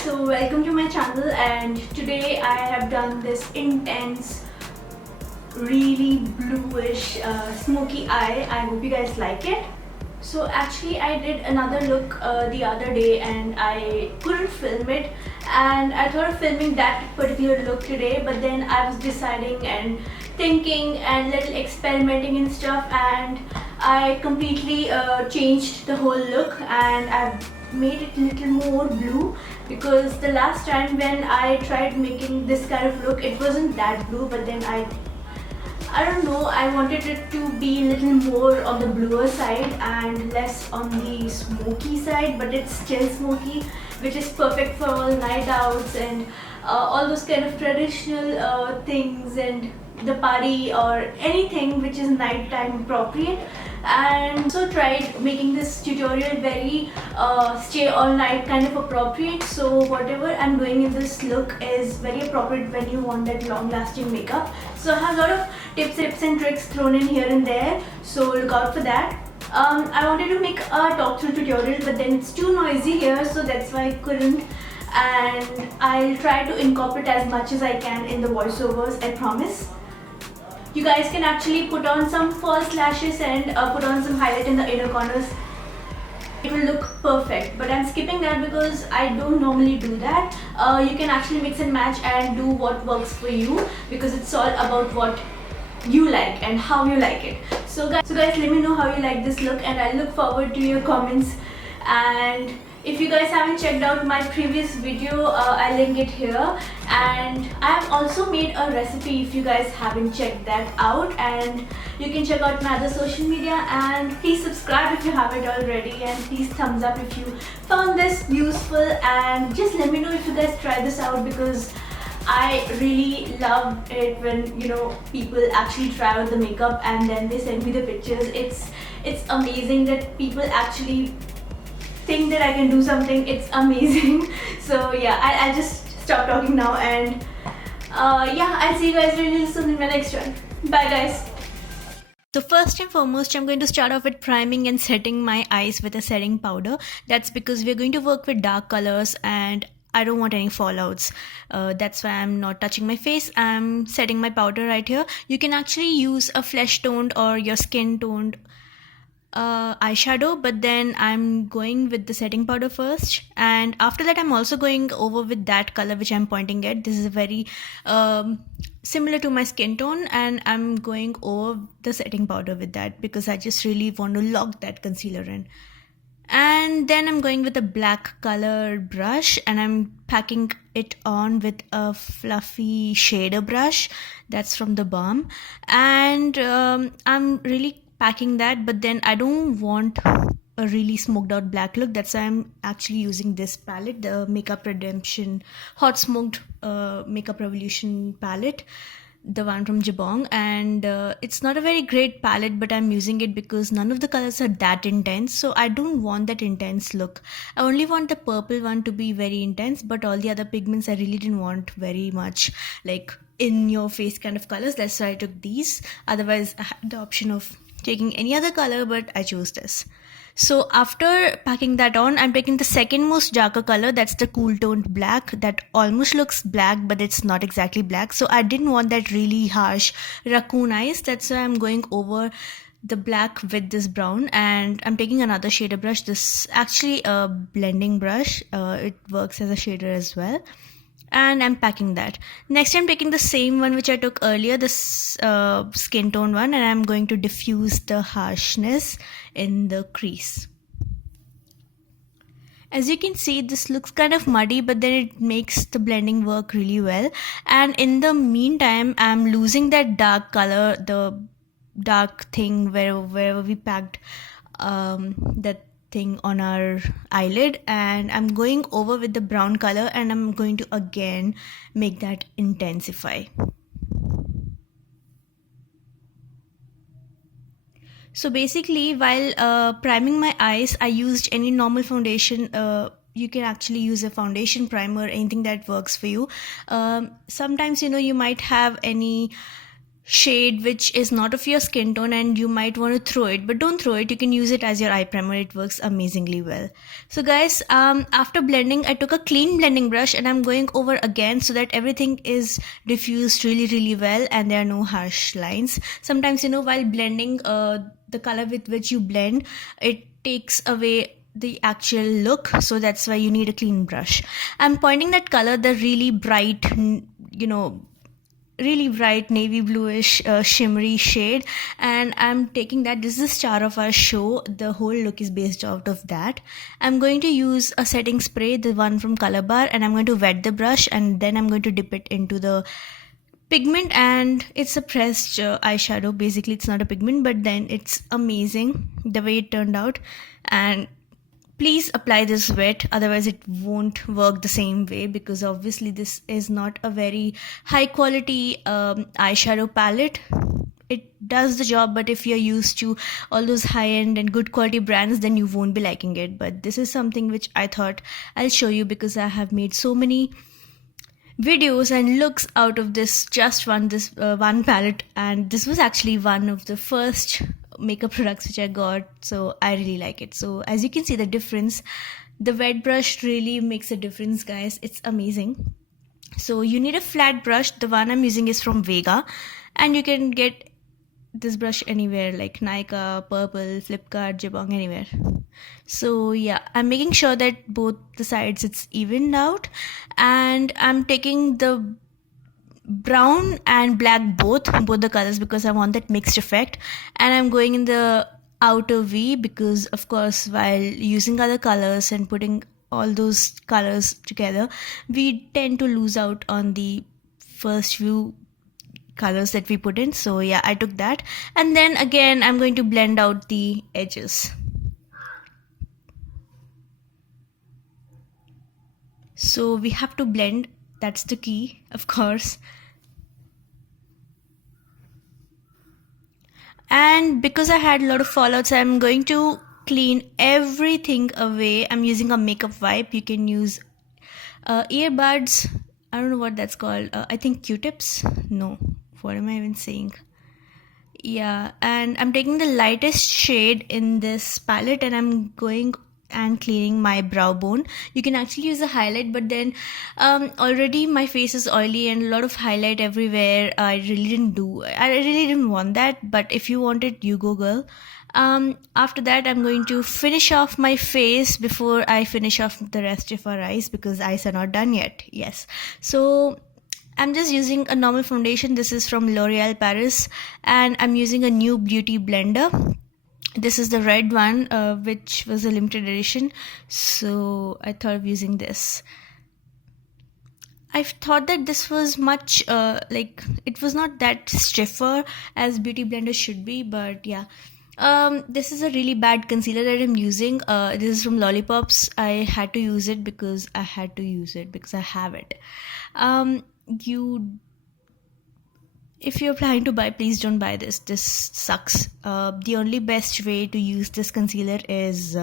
so welcome to my channel, and today I have done this intense, really bluish smoky eye. I hope you guys like it. So actually I did another look the other day and I couldn't film it, and I thought of filming that particular look today, but then I was deciding and thinking and little experimenting and stuff, and I completely changed the whole look and I've made it a little more blue, because the last time when I tried making this kind of look it wasn't that blue, but then I don't know, I wanted it to be a little more on the bluer side and less on the smoky side, but it's still smoky, which is perfect for all night outs and all those kind of traditional things and the party or anything which is nighttime appropriate. And also tried making this tutorial very stay all night kind of appropriate, so whatever I'm doing in this look is very appropriate when you want that long lasting makeup. So I have a lot of tips and tricks thrown in here and there, so look out for that. I wanted to make a talk through tutorial, but then it's too noisy here, so that's why I couldn't, and I'll try to incorporate as much as I can in the voiceovers, I promise. You guys can actually put on some false lashes and put on some highlight in the inner corners. It will look perfect, but I'm skipping that because I don't normally do that. You can actually mix and match and do what works for you, because it's all about what you like and how you like it. So guys, let me know how you like this look, and I look forward to your comments. And if you guys haven't checked out my previous video, I'll link it here, and I have also made a recipe if you guys haven't checked that out, and you can check out my other social media. And please subscribe if you haven't already, and please thumbs up if you found this useful, and just let me know if you guys try this out, because I really love it when people actually try out the makeup and then they send me the pictures. It's amazing that people actually think that I can do something. It's amazing. So yeah, I'll just stop talking now, and yeah, I'll see you guys really soon in my next one. Bye guys. So first and foremost, I'm going to start off with priming and setting my eyes with a setting powder. That's because we're going to work with dark colors and I don't want any fallouts. That's why I'm not touching my face. I'm setting my powder right here. You can actually use a flesh toned or your skin toned eyeshadow, but then I'm going with the setting powder first, and after that I'm also going over with that color which I'm pointing at. This is very similar to my skin tone, and I'm going over the setting powder with that because I just really want to lock that concealer in. And then I'm going with a black color brush and I'm packing it on with a fluffy shader brush that's from the Balm, and I'm really packing that, but then I don't want a really smoked out black look. That's why I'm actually using this palette, the Makeup Redemption Hot Smoked Makeup Revolution palette, the one from Jabong. And it's not a very great palette, but I'm using it because none of the colors are that intense, so I don't want that intense look. I only want the purple one to be very intense, but all the other pigments I really didn't want very much like in your face kind of colors. That's why I took these. Otherwise I had the option of taking any other color, but I chose this. So after packing that on, I'm taking the second most darker color, that's the cool toned black, that almost looks black but it's not exactly black, so I didn't want that really harsh raccoon eyes. That's why I'm going over the black with this brown, and I'm taking another shader brush. This actually a blending brush, it works as a shader as well, and I'm packing that. Next I'm taking the same one which I took earlier, this skin tone one, and I'm going to diffuse the harshness in the crease. As you can see, this looks kind of muddy, but then it makes the blending work really well. And in the meantime, I'm losing that dark color, the dark thing wherever we packed that thing on our eyelid, and I'm going over with the brown color and I'm going to again make that intensify. So basically, while priming my eyes, I used any normal foundation. You can actually use a foundation primer, anything that works for you. Sometimes you might have any shade which is not of your skin tone and you might want to throw it, but don't throw it. You can use it as your eye primer. It works amazingly well. So guys, after blending, I took a clean blending brush and I'm going over again so that everything is diffused really well and there are no harsh lines. Sometimes, while blending, the color with which you blend, it takes away the actual look, so that's why you need a clean brush. I'm pointing that color, the really bright, really bright navy bluish shimmery shade, and I'm taking that. This is star of our show. The whole look is based out of that. I'm going to use a setting spray, the one from Color Bar, and I'm going to wet the brush and then I'm going to dip it into the pigment, and it's a pressed eyeshadow. Basically it's not a pigment, but then it's amazing the way it turned out. And please apply this wet, otherwise it won't work the same way, because obviously this is not a very high quality eyeshadow palette. It does the job, but if you're used to all those high-end and good quality brands, then you won't be liking it. But this is something which I thought I'll show you, because I have made so many videos and looks out of this one palette, and this was actually one of the first makeup products which I got, so I really like it. So as you can see the difference, the wet brush really makes a difference, guys. It's amazing. So you need a flat brush. The one I'm using is from Vega, and you can get this brush anywhere, like Nykaa, Purple, Flipkart, Jabong, anywhere. So yeah, I'm making sure that both the sides it's evened out, and I'm taking the brown and black both the colors, because I want that mixed effect, and I'm going in the outer V, because of course while using other colors and putting all those colors together, we tend to lose out on the first few colors that we put in. So yeah, I took that, and then again I'm going to blend out the edges. So we have to blend, that's the key, of course. And because I had a lot of fallouts, I'm going to clean everything away. I'm using a makeup wipe. You can use earbuds. I don't know what that's called. I think Q-tips. No, what am I even saying? Yeah, and I'm taking the lightest shade in this palette and I'm going and cleaning my brow bone. You can actually use a highlight, but then already my face is oily and a lot of highlight everywhere. I really didn't want that, but if you want it, you go, girl. After that, I'm going to finish off my face before I finish off the rest of our eyes, because eyes are not done yet. Yes, so I'm just using a normal foundation. This is from L'Oreal Paris, and I'm using a new beauty blender. This is the red one, which was a limited edition, so I thought of using this. I thought that this was much it was not that stiffer as beauty blenders should be, but yeah. This is a really bad concealer that I'm using. This is from Lollipops. I had to use it because I have it. If you're planning to buy, please don't buy this. This sucks. The only best way to use this concealer is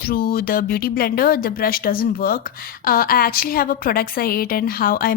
through the beauty blender. The brush doesn't work. I actually have a products I ate and how I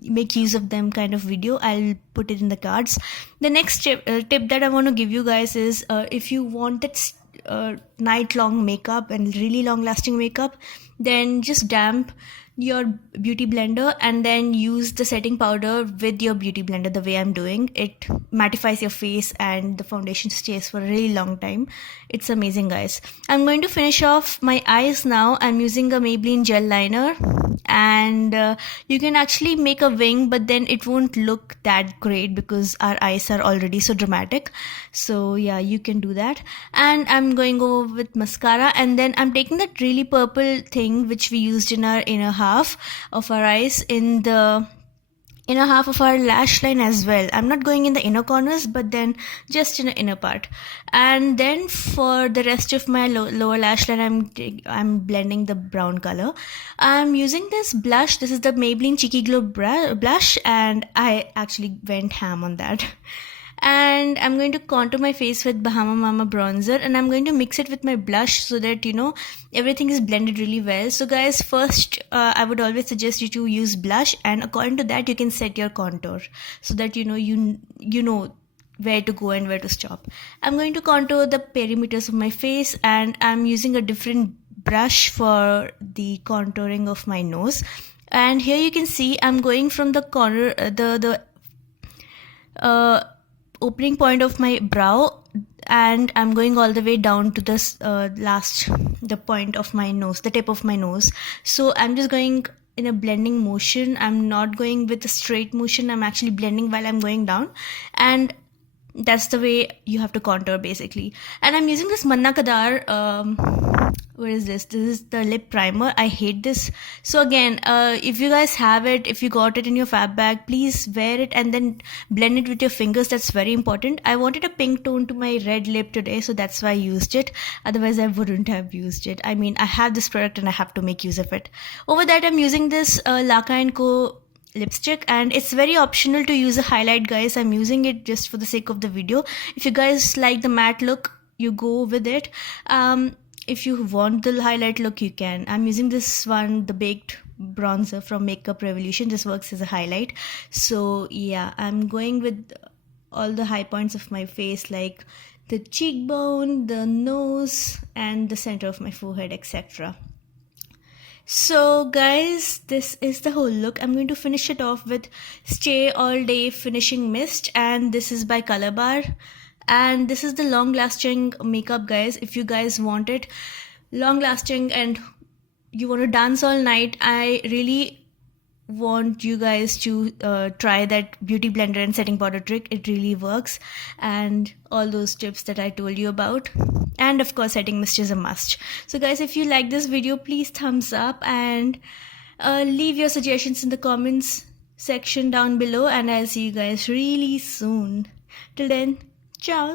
make use of them kind of video. I'll put it in the cards. The next tip that I want to give you guys is if you want that night long makeup and really long lasting makeup, then just damp your beauty blender and then use the setting powder with your beauty blender the way I'm doing. It mattifies your face and the foundation stays for a really long time. It's amazing, guys. I'm going to finish off my eyes now. I'm using a Maybelline gel liner, and you can actually make a wing, but then it won't look that great because our eyes are already so dramatic. So yeah, you can do that. And I'm going over with mascara, and then I'm taking that really purple thing which we used in our inner half of our eyes, in the inner half of our lash line as well. I'm not going in the inner corners, but then just in the inner part. And then for the rest of my lower lash line, I'm blending the brown color. I'm using this blush. This is the Maybelline Cheeky Glow blush, and I actually went ham on that. And I'm going to contour my face with Bahama Mama bronzer, and I'm going to mix it with my blush so that everything is blended really well. So guys, first I would always suggest you to use blush, and according to that you can set your contour so that you know where to go and where to stop. I'm going to contour the perimeters of my face, and I'm using a different brush for the contouring of my nose. And here you can see I'm going from the corner, the opening point of my brow, and I'm going all the way down to this the point of my nose, the tip of my nose. So I'm just going in a blending motion. I'm not going with a straight motion. I'm actually blending while I'm going down, and that's the way you have to contour basically. And I'm using this Manna Kadar what is this is the lip primer. I hate this. So again, if you guys have it, if you got it in your fab bag, please wear it and then blend it with your fingers. That's very important. I wanted a pink tone to my red lip today, so that's why I used it. Otherwise I wouldn't have used it. I mean, I have this product and I have to make use of it. Over that, I'm using this Laka & Co lipstick, and it's very optional to use a highlight, guys. I'm using it just for the sake of the video. If you guys like the matte look, you go with it. If you want the highlight look, you can. I'm using this one, the baked bronzer from Makeup Revolution. This works as a highlight. So yeah, I'm going with all the high points of my face, like the cheekbone, the nose, and the center of my forehead, etc. So guys, this is the whole look. I'm going to finish it off with Stay All Day Finishing Mist, and this is by Color Bar. And this is the long lasting makeup, guys. If you guys want it long lasting and you want to dance all night, I really want you guys to try that beauty blender and setting powder trick. It really works, and all those tips that I told you about. And of course, setting mist is a must. So guys, if you like this video, please thumbs up and leave your suggestions in the comments section down below, and I'll see you guys really soon. Till then, ciao.